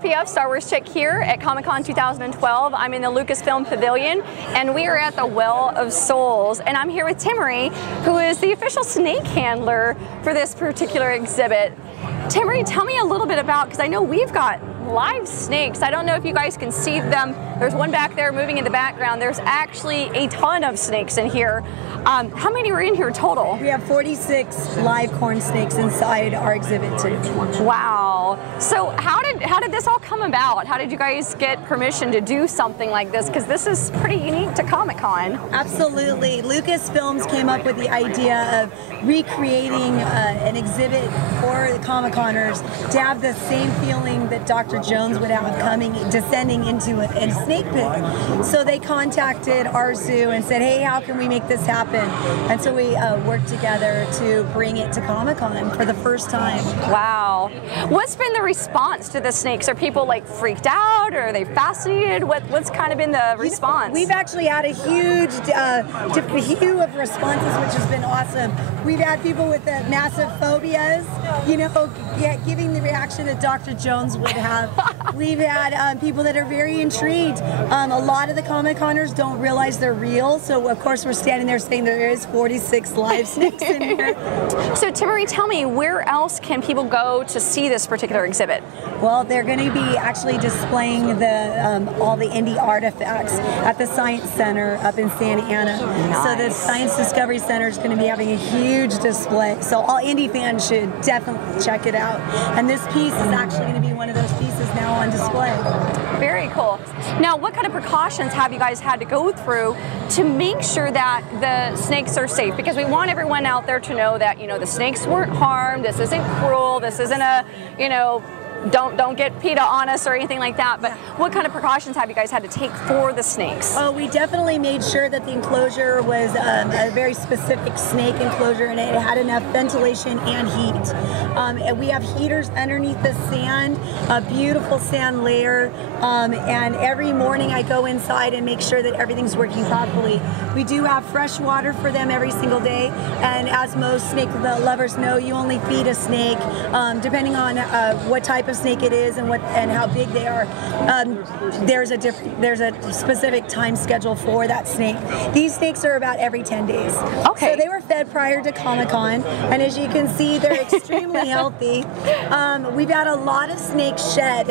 RPF, Star Wars Chick here at Comic-Con 2012. I'm in the Lucasfilm Pavilion, and we are at the Well of Souls. And I'm here with Timmery, who is the official snake handler for this particular exhibit. Timmery, tell me a little bit about, because I know we've got live snakes. I don't know if you guys can see them. There's one back there moving in the background. There's actually a ton of snakes in here. How many were in here total? We have 46 live corn snakes inside our exhibit too. Wow. So how did this all come about? How did you guys get permission to do something like this? Because this is pretty unique to Comic-Con. Absolutely. Lucasfilms came up with the idea of recreating an exhibit for the Comic-Coners to have the same feeling that Dr. Jones would have descending into a snake pit. So they contacted our zoo and said, hey, how can we make this happen? And so we worked together to bring it to Comic-Con for the first time. Wow. What's been the response to the snakes? Are people like freaked out, or are they fascinated? What's kind of been the response? We've actually had a huge hue of responses, which has been awesome. We've had people with massive phobias, you know, giving the reaction that Dr. Jones would have. We've had people that are very intrigued. A lot of the Comic-Coners don't realize they're real, so of course we're standing there saying there is 46 live snakes in here. So Timmery, tell me, where else can people go to see this particular exhibit? Well, they're going to be actually displaying all the indie artifacts at the Science Center up in Santa Ana. Nice. So the Science Discovery Center is going to be having a huge display. So all indie fans should definitely check it out. And this piece is actually going to be one of those pieces now on display. Very cool. Now, what kind of precautions have you guys had to go through to make sure that the snakes are safe? Because we want everyone out there to know that, you know, the snakes weren't harmed, this isn't cruel, this isn't a, you know, don't get PETA on us or anything like that. But what kind of precautions have you guys had to take for the snakes? Oh, we definitely made sure that the enclosure was a very specific snake enclosure, and it had enough ventilation and heat. And we have heaters underneath the sand, a beautiful sand layer, and every morning I go inside and make sure that everything's working properly. We do have fresh water for them every single day, and as most snake lovers know, you only feed a snake depending on what type of snake it is and how big they are. There's a specific time schedule for that snake. These snakes are about every 10 days. Okay. So they were fed prior to Comic-Con, and as you can see, they're extremely healthy. We've had a lot of snakes shed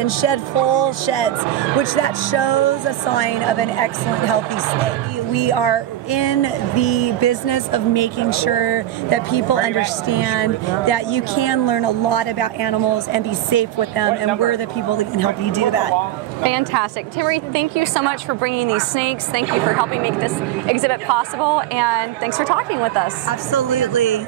full sheds, which that shows a sign of an excellent healthy snake. We are in the business of making sure that people understand that you can learn a lot about animals and be safe with them, and we're the people that can help you do that. Fantastic. Timmery, thank you so much for bringing these snakes. Thank you for helping make this exhibit possible, and thanks for talking with us. Absolutely.